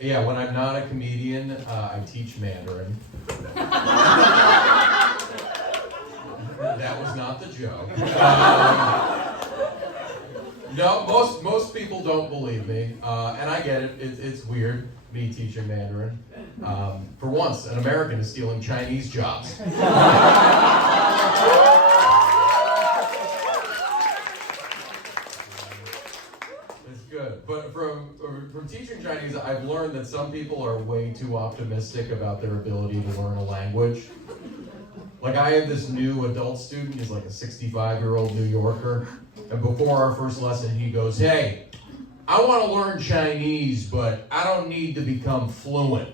Yeah, when I'm not a comedian, I teach Mandarin. That was not the joke. No, most people don't believe me, and I get it. It's weird, me teaching Mandarin. For once, an American is stealing Chinese jobs. It's good, but from teaching Chinese, I've learned that some people are way too optimistic about their ability to learn a language. Like, I have this new adult student, he's like a 65-year-old New Yorker, and before our first lesson, he goes, "Hey, I want to learn Chinese, but I don't need to become fluent."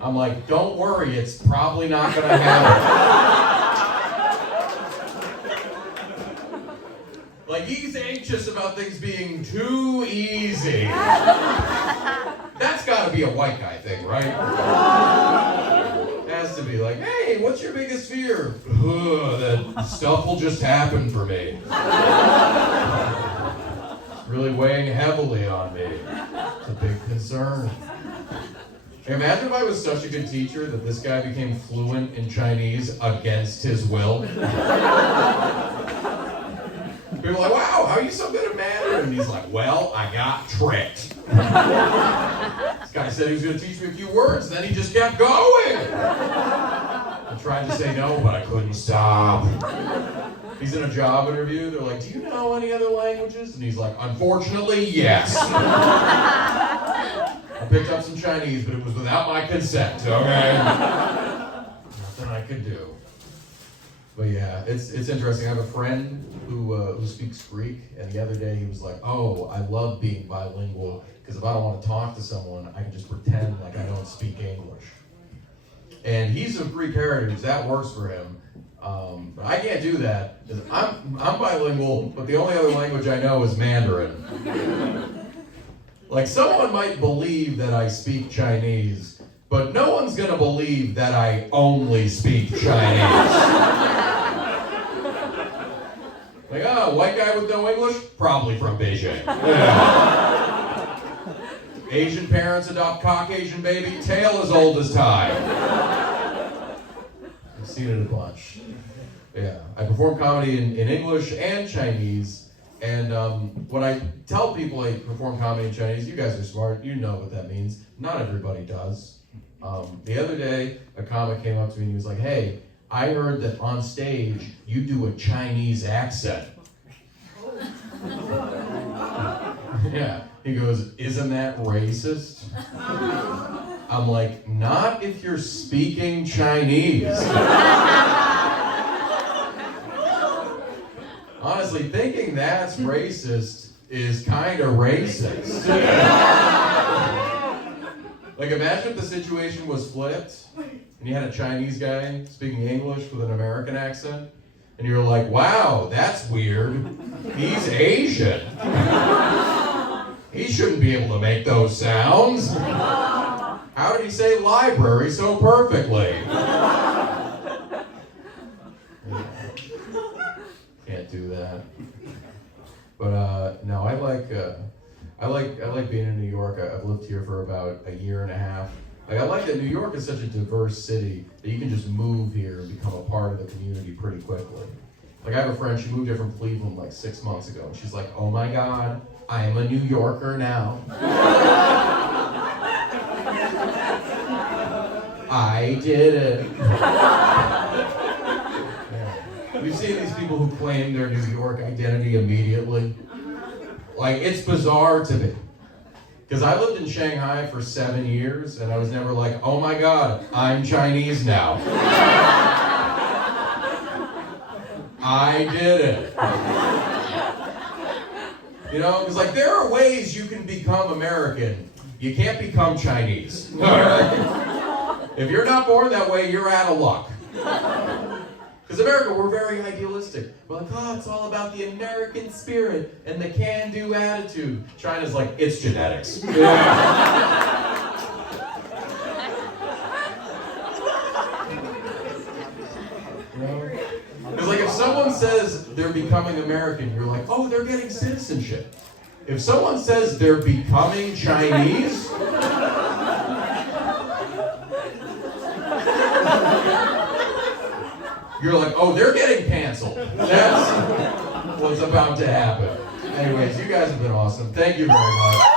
I'm like, "Don't worry, it's probably not going to happen." Like, he's anxious about things being too easy. That's got to be a white guy thing, right? Has to be like, "Hey, what's your biggest fear?" That stuff will just happen for me. It's really weighing heavily on me. It's a big concern. Hey, imagine if I was such a good teacher that this guy became fluent in Chinese against his will. People are like, "Wow, how are you so good at Mandarin?" And he's like, "Well, I got tricked." This guy said he was going to teach me a few words, and then he just kept going. I tried to say no, but I couldn't stop. He's in a job interview. They're like, "Do you know any other languages?" And he's like, "Unfortunately, yes." I picked up some Chinese, but it was without my consent, okay? Nothing I could do. But yeah, it's interesting. I have a friend who speaks Greek, and the other day he was like, "Oh, I love being bilingual, because if I don't want to talk to someone, I can just pretend like I don't speak English." And he's of Greek heritage, that works for him. But I can't do that. I'm bilingual, but the only other language I know is Mandarin. Like, someone might believe that I speak Chinese, but no one's going to believe that I only speak Chinese. Like, "Oh, white guy with no English? Probably from Beijing." Yeah. Asian parents adopt Caucasian baby, tale as old as time. I've seen it a bunch. Yeah, I perform comedy in English and Chinese, and when I tell people I perform comedy in Chinese, you guys are smart, you know what that means. Not everybody does. The other day, a comic came up to me and he was like, "Hey, I heard that on stage you do a Chinese accent." Yeah. He goes, "Isn't that racist?" I'm like, "Not if you're speaking Chinese." Honestly, thinking that's racist is kind of racist. Like, imagine if the situation was flipped and you had a Chinese guy speaking English with an American accent, and you're like, "Wow, that's weird. He's Asian. He shouldn't be able to make those sounds. How did he say library so perfectly?" Can't do that. But no, I like being in New York. I've lived here for about a year and a half. Like, I like that New York is such a diverse city that you can just move here and become a part of the community pretty quickly. Like, I have a friend, she moved here from Cleveland like 6 months ago, and she's like, "Oh my God, I'm a New Yorker now." I did it. Yeah. We've seen these people who claim their New York identity immediately. Like, it's bizarre to me. Because I lived in Shanghai for 7 years, and I was never like, "Oh my God, I'm Chinese now." I did it. You know, because like, there are ways you can become American. You can't become Chinese. If you're not born that way, you're out of luck. Because America, we're very idealistic. We're like, "Oh, it's all about the American spirit and the can-do attitude." China's like, "It's genetics." Yeah. You know? Because like, if someone says they're becoming American, you're like, "Oh, they're getting citizenship." If someone says they're becoming Chinese, you're like, oh, they're getting canceled. That's what's about to happen. Anyways, you guys have been awesome. Thank you very much.